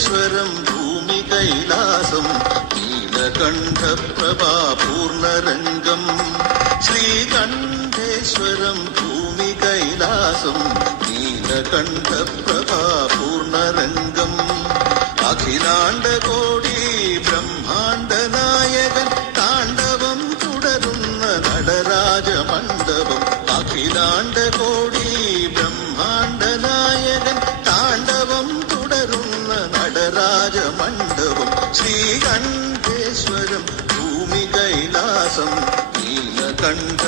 ശ്രീകണ്ഠേശ്വരം ഭൂമി കൈലാസം നീലകണ്ഠപ്രഭാപൂർണരംഗം ശ്രീകണ്ഠേശ്വരം ഭൂമി കൈലാസം നീലകണ്ഠപ്രഭാപൂർണരംഗം അഖിലാണ്ടകോടി ബ്രഹ്മാണ്ട നായകൻ താണ്ഡവം തുടരുന്ന നടരാജമണ്ഡപം അഖിലാണ്ടകോടി ബ്രഹ്മാണ്ട നായകൻ താണ്ഡവം തുടരുന്ന നടരാജമണ്ഡപം ശ്രീകണ്ഠേശ്വരം ഭൂമി കൈലാസം നീലകണ്ഠ